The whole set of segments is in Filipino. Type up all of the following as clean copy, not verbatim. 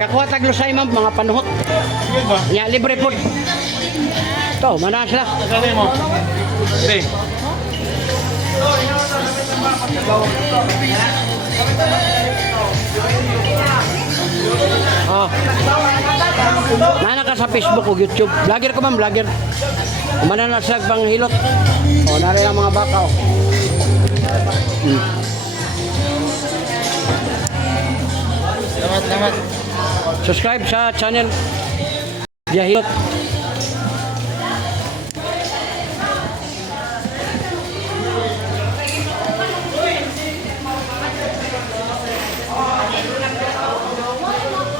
Kakuha taglusay ma'am, mga panuhot. Sige ba? Ya, libre po. Ito, mana sila. Sabi mo. Sige. Oh. Nana ka sa Facebook o YouTube. Vlogger ko ma'am, vlogger. Umana na sa pang hilot. O, nari ang mga baka. Oh. Salamat. Subscribe sa channel Biyahilot.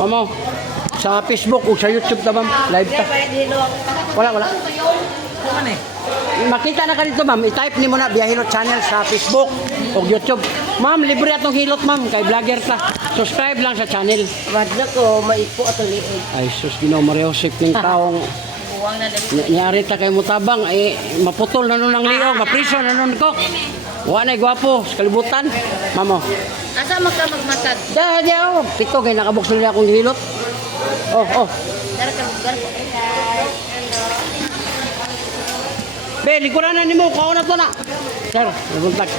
Mamo, sa Facebook o sa YouTube na ma'am, live ta. Wala. Makita na ka dito ma'am, i-type ni mo na Biyahilot channel sa Facebook o YouTube. Ma'am, libre atong hilot ma'am, kay vlogger ta. Subscribe lang sa channel. Wadna ko, maipo ato liig. Ay sus, Ginoo marehosip ning taong Buwang na dali. nyari ta kay mutabang ay maputol na nun ang liog, mapriso na nun ko. Wa na gwapo sa kalibutan. Mamo. Asa magka magmatag? Dahil oh, pito kay nakabuksan niya akong hilot. Oh. Dara ka lugar ko. Be, likuran na nimo, kao na to na. Sir, nabuntag.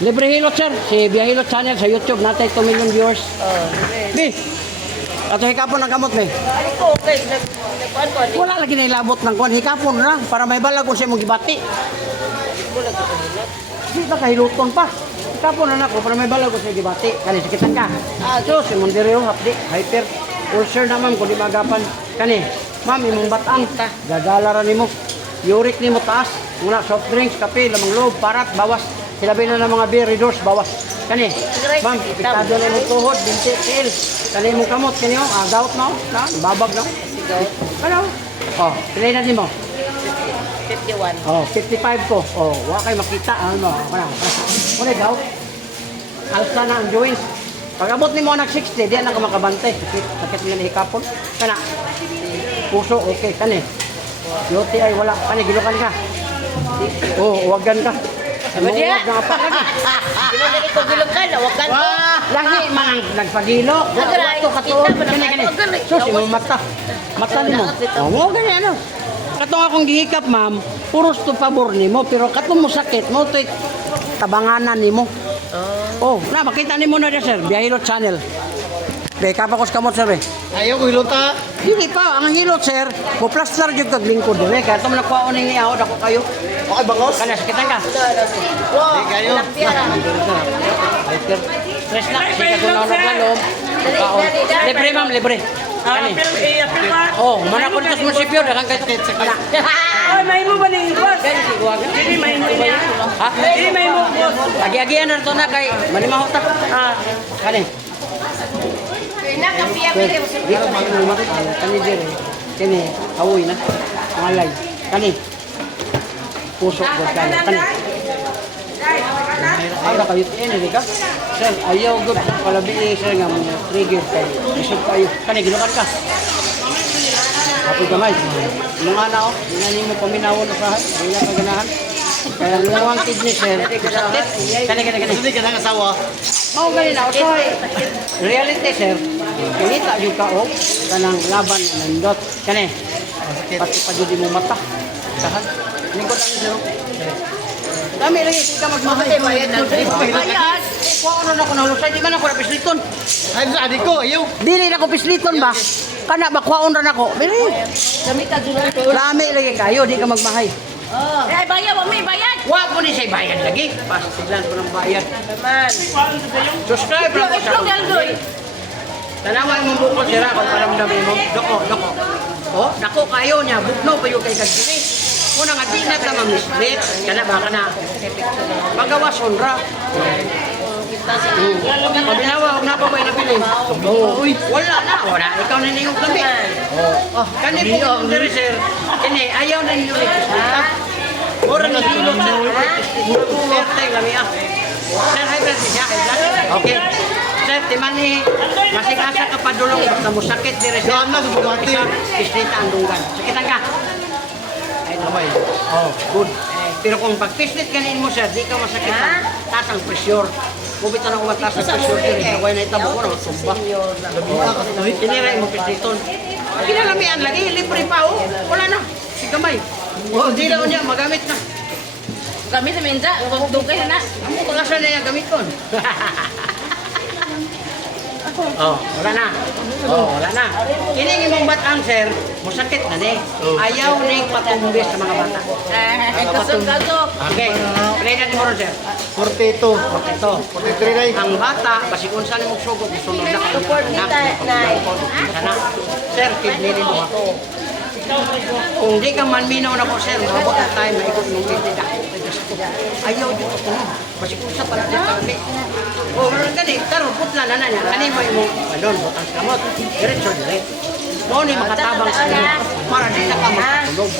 Libre hilot sir, si Biyahilot channel sa YouTube, natay 2 million viewers. Oh, Be, ato hikapon ang kamot be. ali ko okay, nagkuan ko ali. Wala lagi na ilabot ng kuan, hikapon na, para may balag ko siya mong gibati. Bulag ko hilot. Di ba kahiluton pa? Hikapon na nako, para may balag ko siya gibati. Kani, sakitan ka. So, si Mondireo, hapdi, hyper, ulcer na ma'am, kung di magapan. Kani, ma'am, imong batang, gagalaran nimo. Uric nimo taas, muna soft drinks, kape, lamang loob, parat, bawas. Silabi na ng mga beer readers, bawas. Kani, ma'am, piktado na imong tuhod, binti, tiil. Kani imong kamot, kanyo, gout na, babag na. Sigaw. Ano? Oh, pilay na nimo. 51. Oh, 55 ko. Oh, wala kayo makita. Ano? Wala daw. Alsa na ang joints. Pag abot ni mo nag 60, di na ka makabantay. Sakit nga ni hikapon. Kana. Puso, okay. Kani. UTI, wala. Kani, gilukan ka. Oh, uwagan ka. Sabi niya? Uwag nga pa. Dili na ko gilukan, wakan ko. Lahi man ang nagpagilo. Agray, Ito katuon. kita ba na Kani. agray? Sus, imong mata. Mata nimo. Oh, mo gani ano. Katong akong gihikap, ma'am, puros to pabor nimo, pero katong mo sakit mo to'y tabanganan nimo. Oh, na makita nimo na dia sir, Biyahilot channel. Beka pa ko sa kamot sir eh. Ayaw ko hilota. Dili pa ang hilot sir, mo plaster jud kag lingkod dire kay atong nakuha ning iawd ako kayo. Okay, bangos. Kana sakitan ka. Wow, kayo. lampira. Stress na kasi katunaw ng galom. Libre ma'am, libre. Kani. Oh, mana ko dito sa munisipyo daghang kay kana. Ay, may mo ba ning boss? Dili may mo niya. Ha? Dili may mo boss. Agi-agian na to na kay manimaho ta. Kani. Nakapiya Di pili mo. ko malumat. Kani dire. Kani awoy na. Malay. Kani. Puso ko kani. Ada kayo ini ka. Sir, ayaw gud palabi sir nga mo trigger kay. Isog kayo. Kani gilukan ka. Apo gamay. Nung ana oh, dinani mo paminawon sa hay. Wala ka ganahan. Kaya luwang kidney sir. Kani. Hindi ka nang asawa. Mao gali na usoy. Reality sir. Kinita yung kao kanang laban nandot. Kani. Pati pa jud mo mata. Tahan. Lingkod ang sir. Dami lagi ka magmahay. Bayad. Kuha na ako nalusay, di man ako napisliton. Ay, sa adik ko, ayaw. Dili na ako pisliton ba? Kana ba kuhaon ra nako? Dili. Kami ka dulan to. Lami lagi kayo, di ka magmahay. Oh. Ay, bayad, wa may bayad. Wa ko ni say bayad lagi. Pastilan ko ng bayad. Man. Subscribe lang ko sa Itlog daldoy. Tanawan mo bukol sira kung paramdam mo. Doko. Oh, dako kayo niya. Bukno pa yung kay kagdiri. Una nga di na ta mamislit. Kana ba kana? Magawas honra. Pabinawa, huwag na pa ba inabilin? Uy, wala na. Ikaw na niyong gabi. Oh, kani po ang diri sir. Kini, ayaw na ninyo ipislita. Mura na hilot sir. Sir, tayo lami ah. Sir, high blood siya. Okay. Sir, timan ni masig-asa ka pa dulong. Basta mo sakit diri sir. Saan na, sa Bugatti? Pislita ang dunggan. Sakitan ka. Ay, namay. Oh, good. Pero kung pag-pislit kanin mo sir, di ka masakitan. Taas ang pressure. Kubit na umatas sa pressure diri. Naway na itabo ko na sumba. Kinira mo pitriton. Kinalamian lagi libre pa oh. Wala na. Si gamay. Oh, di na niya magamit na. Kami sa Menza, dugay na. Amo ko lasa na yung gamit kon. Oh, wala na. Oh, wala na. Kini imong batang sir, musakit na ni. Ayaw ning patumbis sa mga bata. Kaso. Okay. Play na mo sir. 42. Ito. 43 na Ang bata, basig unsa ni mong sugod, isunod na kayo. Sana. Sir, kidney mo ako. Kung di ka man minaw na ko, sir, mabot na tayo, maikot mong kidney na. Ayaw dito ko. Basig unsa pala dito kami. O, meron gani, karon putla na niya. Kani mo yung balon, butang kamot. Diretso, diretso. Mo ni makatabang sa inyo. Para di na ka makatulog.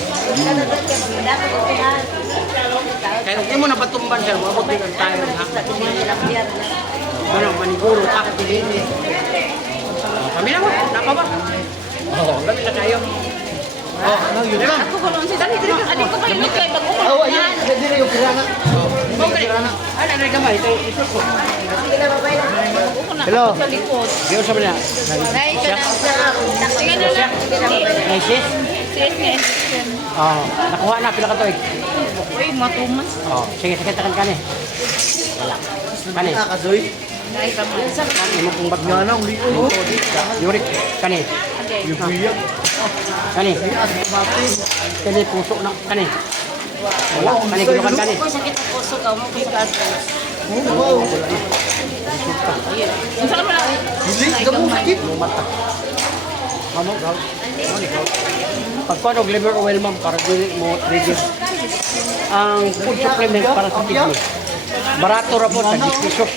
Kaya kung di mo napatumban sir, mabot din ang tayo na. Ano, maniguro ka, pilini. Kami na mo, napa ba? Oo, kami na kayo. Oh, ano yun? Ako ko noon si Dali. Ano ko kayo kay bago ko. Oh, ayun. Dili yung kirana. Okay. Ano na gamay? Ito ito ko. Hello. Sa likod. Diyo sa bala. Nay, sige na lang. Ay, sis? Sis nga injection. Oo. Nakuha na, pila ka to eh. Uy, matumas. Oo. Sige, sakitakan ka ni. Wala. Kani. Kasoy. Nay, kamo. Kani mo kung bag Nga na, uli ko. Yurik. Kani. Yung biyak. Kani. Kani puso na. Kani. Wala. Kani kinukan kani. Uy, sakit ang puso ka mo kay gato. Wow. Ang sarap na. Dili, gamo sakit. Mata. Mamo, gaw. Pagkuhan og liver oil ma'am para dili mo trigger. Ang food supplement para sa kidney. Barato ra po, 10 pesos.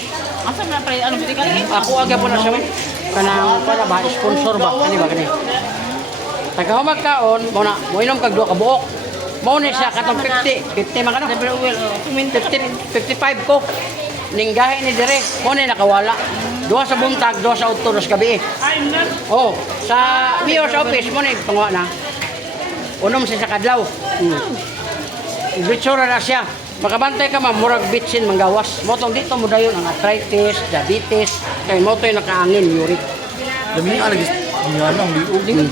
Asa na pre ano pwede ka lagi? Ako aga po na siya ma'am. Kanang para ba sponsor ba kani ba kani. Tagahumag kaon mo na moinom kag duha ka buok. Mao ni siya katong 50 man kano. Liver oil oh. 55 ko. Ninggahe ni dire. Mo ni nakawala. Duha sa buntag, duha sa utto, duha sa gabi. Oh, sa mayor sa office mo ni tungwa na. Unom siya sa kadlaw. Ibitsura na siya. Makabantay ka ma'am, murag bitsin manggawas. Motong dito mo dayon ang arthritis, diabetes, kay mo to'y nakaangin, uric. Dami niya lagi. Nga na, uli.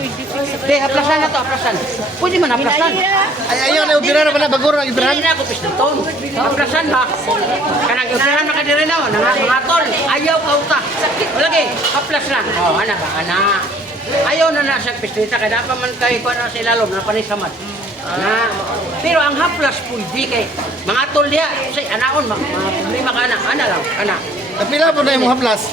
Di, haplasan na to, haplasan. Pwede man haplasan. Ay, ayaw na, ubira na pala. Baguro ang ibirahan. Hindi na ako piston. Haplasan ba? Kanang ibrahan na ka dire na, mga tol. Ayaw ka uta. Lagi, haplas na. Oh, anak ka, anak. Ayaw na na siya pistita, kaya dapat man kayo ko na sa ilalom na panisamad. Na, pero ang haplas pwede kay mga tol diya, say anaon, mga problema ka na, ana lang, ana. Kapila po na yung haplas.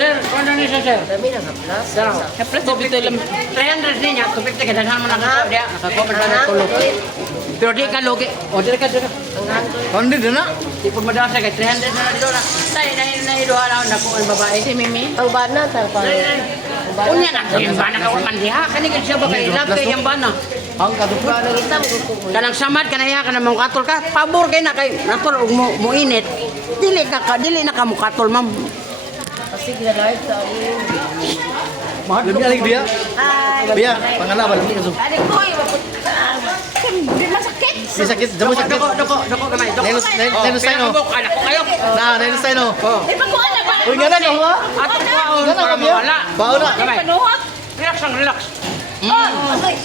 Sir, kung ano niya sir? Dami na haplas. Sir, Haplas dito lang. 300 niya, 250 ka, daghan mo na ka diya, nakakuha man na tulog. Pero di ka logi, o di ka, di ka. Hindi na na. Di po madasa kay 300 na dito na. Tay, naiduha na ako na ang babae. Si Mimi. Tauban na tarpa. Unya na, yung bana ka man diha, kanigid siya ba kay love kay yung bana. Ang kadupla. Kanang samad kanaya kanang mong katol ka, pabor kay na kay natol og mo init. Dili na ka mo katol ma'am. Kasi live sa Dami aling biya. Hi. Biya, pangalaban. Adik ko, di masakit. May sakit. Damo sakit. Dako gamay. Nelos tayo. Anak ko kayo. Na, nelos tayo. Oh. Di ba ko alam ba? Uy, nga na, no, ha? Ato kwaon Gana para ka biya? mawala. Bao na. Gamay. Panuhot. Relax ang relax.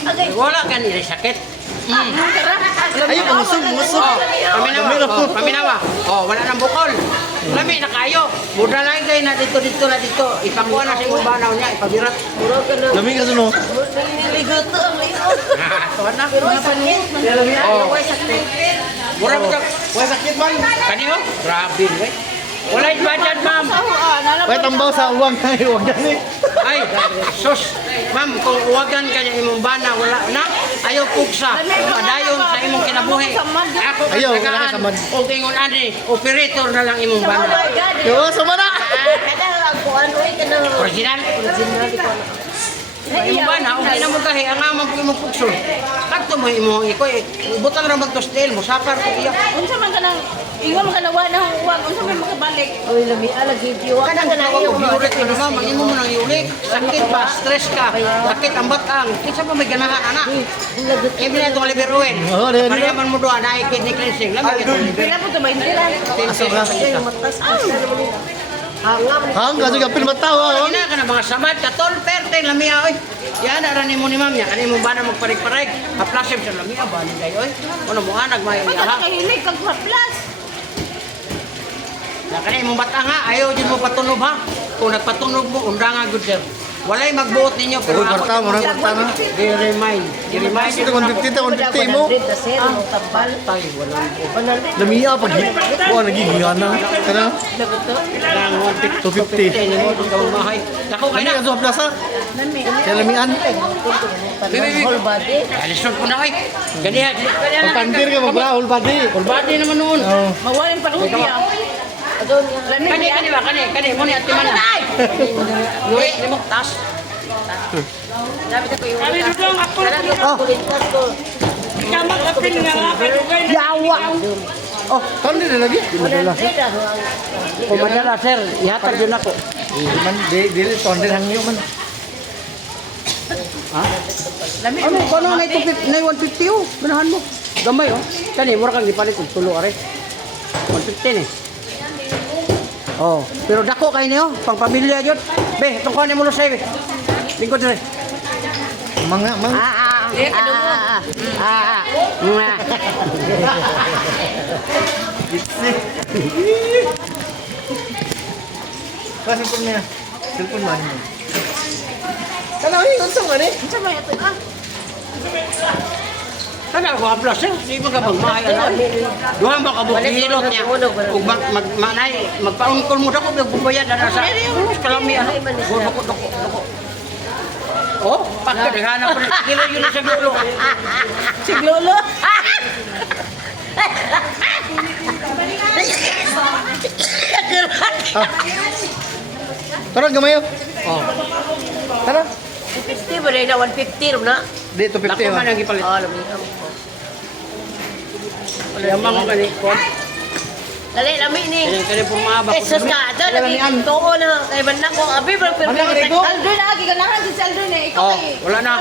Agay. Wala ka ni sakit. Ayun, musog. Oh, paminawa. Paminawa. Oh, wala nang bukol. Lami na kayo. Muda lang kayo na dito. Ipakuha na sa imong banaw niya, ipabirat. Dami ka suno. Niligot to ang ligot. Tuwan na. Pero sakit. Oh. Why sakit? Mura ka. Wala sakit man. Kaniyo? Grabe, eh. Wala yung budget, ma'am. Wala tambaw sa uwang tayo. Huwag yan eh. Ay, sus. Ma'am, kung uwagan ka niya imong bana, wala na. Ayaw pugsa. Padayon sa imong kinabuhi. Ako Ayaw, katagaan. kailangan samad. O kingon ani, operator na lang imong bana. Yo, sumana. Kada ako ano ay kada Original. Imo ba na okay na mo gahi ang amang ko imong pugso. Kadto mo imo iko butan ra magtostel mo sakar ko iya. Unsa man kanang ingon man kanawa na uwag unsa man makabalik. Uy, lami alag video. Kadang tawag ko yurik ko naman imo mo nang yurik. Sakit pa, stress ka, sakit ang batang. Kinsa pa may ganahan ana? Imo na to Oliver Owen. Oo, di- di- Parehaman mo doon na kidney cleansing. Lamig ito. Pila po to ba hindi lang. Hang kasi kapil matawa. Ina ka na mga samad katol perten lamia oy. Yan ara nimo ni ma'am nya kani mo bana magparig-parig. Haplasim sa lamia ba ni oy. Ano mo anag may Pagka aha. nakahilig kag plus. Na kani mo bata nga ayaw jud mo patunob ha. Kung nagpatunob mo undanga gud sir. Walay magbuot ninyo pero Uy, kwarta mo na, kwarta na. i-remind. I-remind Ito, 150 mo. Tay wala. Lamia pag buwan nagigihan na. Kana? Lang 150. 250. Ni mo tong mahay. Dako kay Kani na. ka sa plaza? Kaya lamian. Whole body. Alisod ko na oy. Ganiha. Pagpandir ka magbahol pati. Kulbati naman noon. Oo. Mawalin paludi ah. Kani mo ni ati man. Yuri, limok tas. Sabi ko lang ako. Kamang kapin nga nga kadugay. Yawa. Oh, Tandi na lagi. kung madala sir, ihatag yun ako. Man, dili tondir hangyo man. Ano, paano na ito, na 150 oh, manahan mo. Gamay oh. Kani, mura kang ipalit kung tulo are. 150 eh. Oh, pero dako kayo niyo, pang pamilya yun. Be, itong kanin mo lo sa'yo. Lingkod na rin. Mga mang. Kasi pun niya. Cellphone man mo. Kana ni unsa man ni? Unsa may ato ah? Kana ako aplas eh, di ba ka magmahay ano? Duha ba ka buhilot niya? Ug manay, magpaungkol mo dako magbubayad na sa. Kalami ano? Dako. Oh, pagkadaghanan ko na kilo yun sa gulo. Siglolo. Tara gamayo. Oh, Tara. 50 ba na 150 rum na. Di to 50 dako man man. ang gipalit. Oh, lami. Yamang ko kani kon. Dali lami ni. Kani pumaba ko. Esos ka, ato lagi tuo na kay banang ko abi pero Aldrin na lagi ganahan si Aldrin eh. Ikaw Oh, kay. wala na.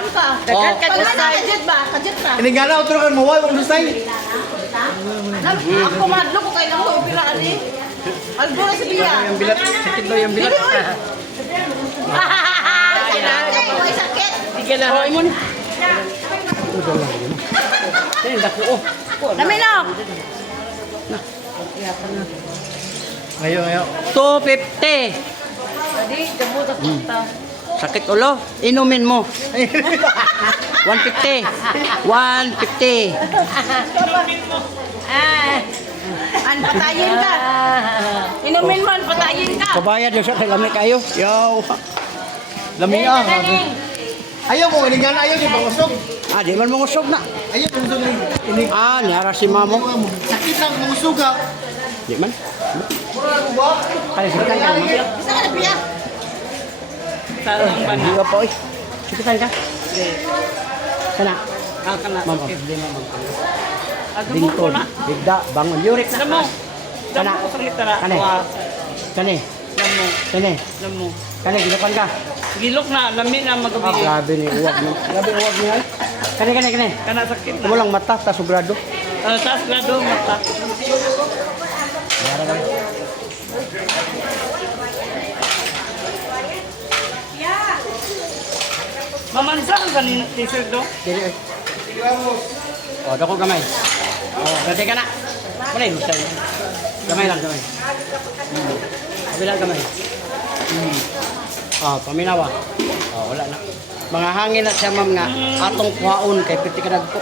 Dagat ka Pag sa kajet ba? Kajet ba? Ini gana otro kan mo wala undo say. Ako madlo ko kay nako ipira ani. Aldrin na si Bia. Yung bilat, sakit daw yung bilat. May sakit. Sige na. Oh, imon. Kani dako oh. Dami na. Ngayo. 250. Adi, damo ta kita. Sakit ulo, inumin mo. 150. 150. An patayin ka. Inumin mo an patayin ka. Kabayad yung sa kalami kayo. Yaw. Lamia. Ayaw mo ini gana ayaw di bangusog. Ah, di man mangusog na. Ayaw bangusog ni. Ini Ah, niara si mamo. sakit lang bangusog ka. Di man. Mura ko ba? Kaya sikitan ka. Bisa ka na Bia. Hindi ka po eh. Sikitan ka. Kana. Kana. Mamo. Dingkod. Bigda. Bangon. Yurik na. Namo. Kana. Namo sa litera. Kani. Kani. Namo. Kani. Namo. Kani. Gilapan ka. Gilok na lami na Ah, magabi. grabe ni uwag mo. Grabe uwag niya. Kani. Kana sakit na. Walang mata, ta sugrado. Taas grado mata. Mamansa ka ganin t-shirt do. Dili eh. Oh, dako gamay. Oh, dati ka na. Wala yung sa'yo. Gamay lang, gamay. Kabila gamay. Oh, paminawa. Oh, wala na. Mga hangin na siya, ma'am, nga. Atong kuhaon kay piti ka nagpo.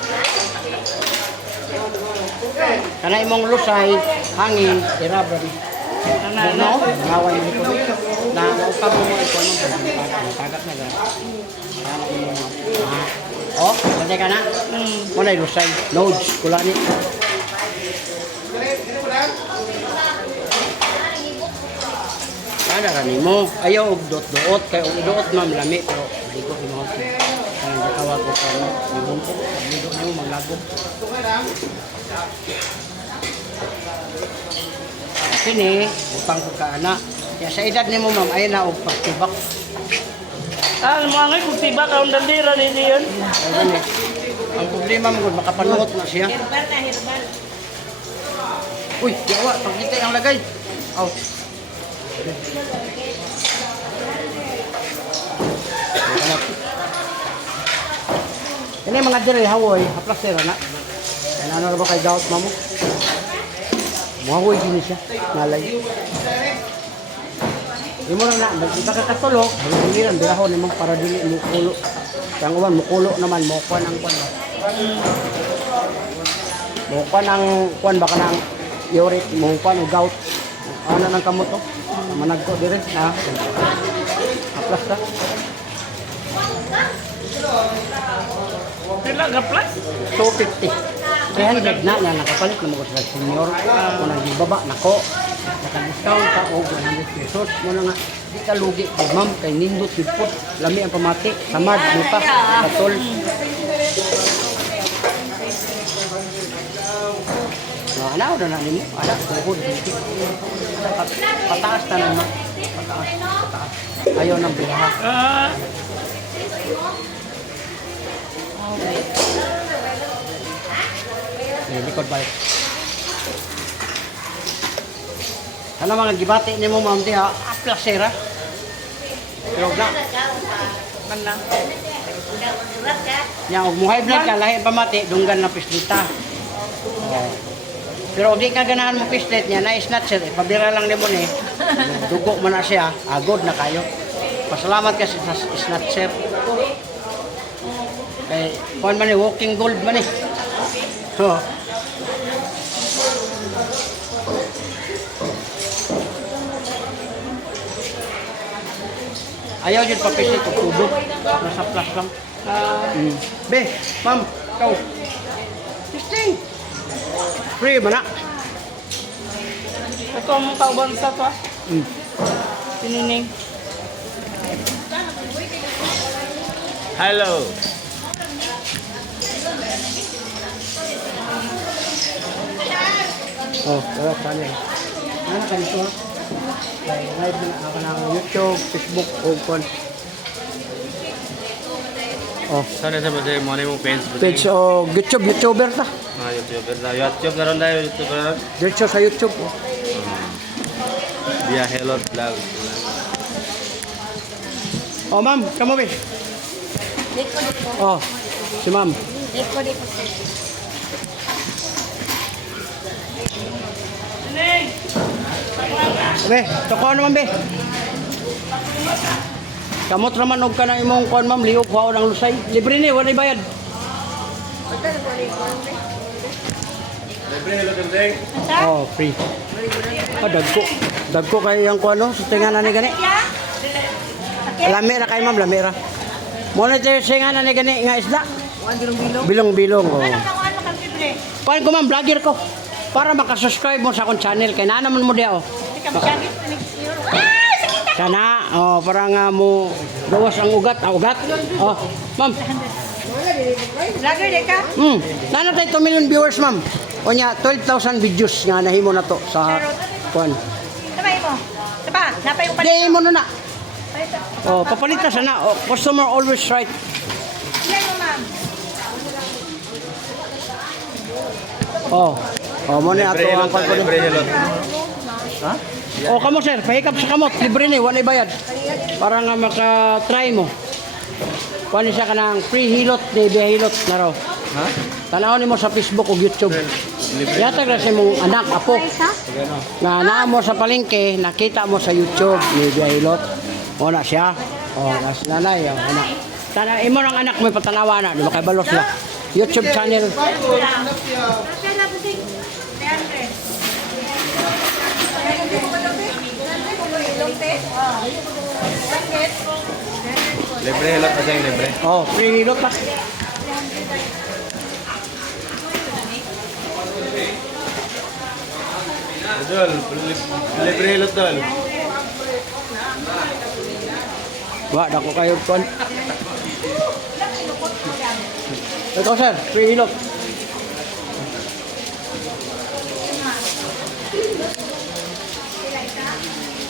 Kana imong lusay, hangin, irabra ni. No? Ngaway mo ko. Na ukab mo ito nung tagak na gano'n. Oh, dati ka na? Wala yung lusay. Nodes, kulani. Kada ka mo. Ayaw og dot-dot kay og dot ma'am lami pero Ligo yung mga ang nakawag ko pa na. Ligo niyo maglago. Sini, utang ko ka ana. Kaya sa edad nimo ma'am, ayun na og pagtibak. Mo angay kung tiba ka ang dandira nini yun. Ay gani. Ang problema mo makapanuot na siya. Herbal na, herbal. Uy, yawa, pagkita ang lagay. Aw. Ini mga dire hawoy, haplaster na. Ano na ba kay gout mamo? Mahawoy din siya, nalay. Imo na na, kita ka katulog, hiliran birahon nimo para dili mo kulo. Yang uban mo kulo naman mo kuan ang kuan. Mo kuan ang kuan baka nang uric mo kuan og gout. Ano nang kamot to? Managko dire na. Haplaster. Pila ka plus? 250. 300 na niya nakapalit na mo sa senior. Kung nagbaba nako, naka-discount ka o 100 pesos. Muna nga, di ka lugi pag ma'am kay nindot sipot. Lami ang pamati, samad, butas, katol. Ano na nimo? Ada tuhod dito. Pataas na naman. Pataas. Ayaw nang bilaha. Likod balik. Ano mga gibati ni mo ma'am diha? Aplasera. Pero na. Man na. Nya og muhay blood ka lahi pamati dunggan na pislita. Oh. Pero di ka ganahan mo pislit niya na snatcher, pabira lang nimo ni. Dugo man na siya, agod na kayo. Pasalamat ka sa snatcher. Kay kuan man ni walking gold man ni. So, ayaw dyan papisit o tubo. Nasa plus lang. Be, ma'am, ikaw. Pisting. Free ba na? Ito ang kauban sa to. Pinining. Hello. Oh, wala ka niya. Ano ka nito? Live na ako ng YouTube, Facebook, o kon. Oh, Sana sa mga money mo page mo. page o YouTube, YouTuber ta. YouTuber na. YouTube na ron tayo. YouTuber na ron. Diretso sa YouTube. Oh. Via Hello Vlog. Oh, ma'am, kamo be. Oh, si ma'am. Be, toko naman be. Kamot naman og ka na imong kuan ma'am, liog kuha ng lusay. Libre ni, wala bayad. Libre Hello Tendeng. Oh, free. Ah, dagko kay ang kuan no, sa tinganan ni gani. Lami ra kay ma'am, lami ra. Mo na tayo singanan ni gani nga isda. Bilong-bilong. Oh. Kuan ko ma'am, vlogger ko. Para makasubscribe mo sa akong channel kay naa naman mo dia oh. Sana, oh, para nga mo gawas ang ugat. Oh, ma'am. Vlogger di ka? Nana tayo 2 million viewers, ma'am. O niya, 12,000 videos nga nahimo na to sa kuan. Sabay mo. Saba, napay yung Di mo na na. Oh, papalita sana. Oh, customer always right. Ilan mo, ma'am? Oh. Oh, mo ni ato ang kuan ko. Libre Hello. Ha? Oh, kamo sir, pahikap sa kamot, libre ni, wala bayad. Para nga maka-try mo. Kuan siya kanang free hilot, day hilot na raw. Ha? Tanawon nimo sa Facebook o YouTube. Yata kasi mong anak, apo. Nga naa mo sa palengke, nakita mo sa YouTube, ni Hilot. O na siya. O, nas nanay, o anak. Tana, imo ng anak mo patanawa na, di ba kay balos na. YouTube channel. Libre Hello Tendeng libre. Oh, free hilot pa. Dol, libre Hello Dol. Wa, dako kayo kon. Ikaw, sir. Free hilot.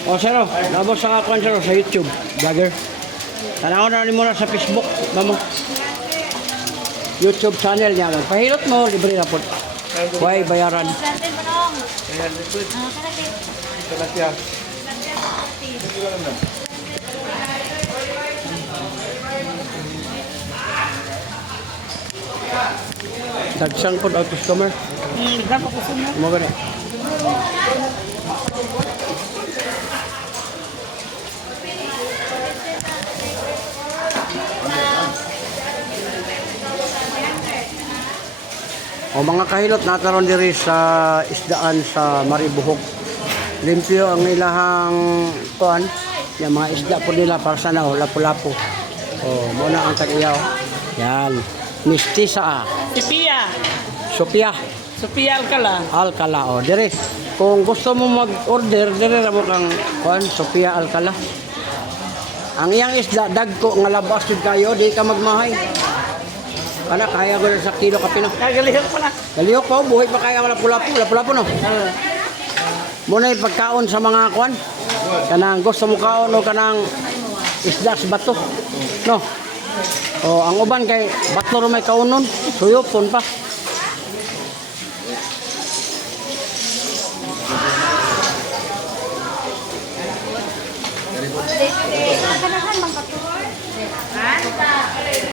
O, sir, oh. Labos sa kakuan, sir, oh, sa YouTube. Vlogger. Tanaw na rin muna sa Facebook. Mamo. YouTube channel niya. Pahilot mo, libre na po. Huwag bayaran. Tilapia. Dagsang po ang customer. Dapat ko summa. Mo gani. O mga kahilot nataron diri sa isdaan sa Maribuhok. Limpyo ang ilahang kuan, yung mga isda po nila para sa na lapu-lapu. O muna ang tagiyaw. Yan. Mistisa. Sophia. Sophia Sophia Alcala. Alcala. O dire. Kung gusto mo mag-order, dire ra mo kang kuan Sophia Alcala. Ang iyang isda dagko nga labas jud kayo, di ka magmahay. Kana kaya ko sa kilo ka pino. Kagalihan pa na. Kaliyok pa, buhay pa kaya lapu-lapu no. Muna yung pagkaon sa mga kuan. Kanang gusto mo kaon o kanang isda sa bato. No. O ang uban kay bato ro may kaunon, suyopon pa.